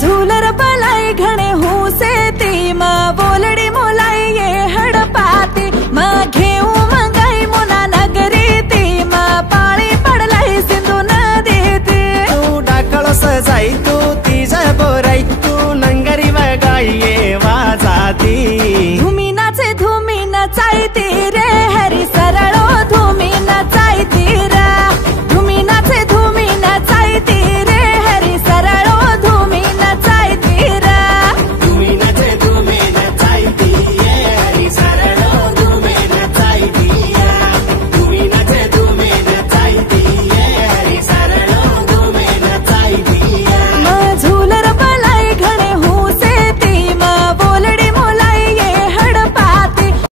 झूलर पलाई घणे हूँ से ती माँ बोलड़ी मोलाई ये हड़पाती माँ घेऊ मंगाई मुना नगरी ती माँ पाली पड़लाई सिंधु नदी ती तू डाकड़ सजाई तू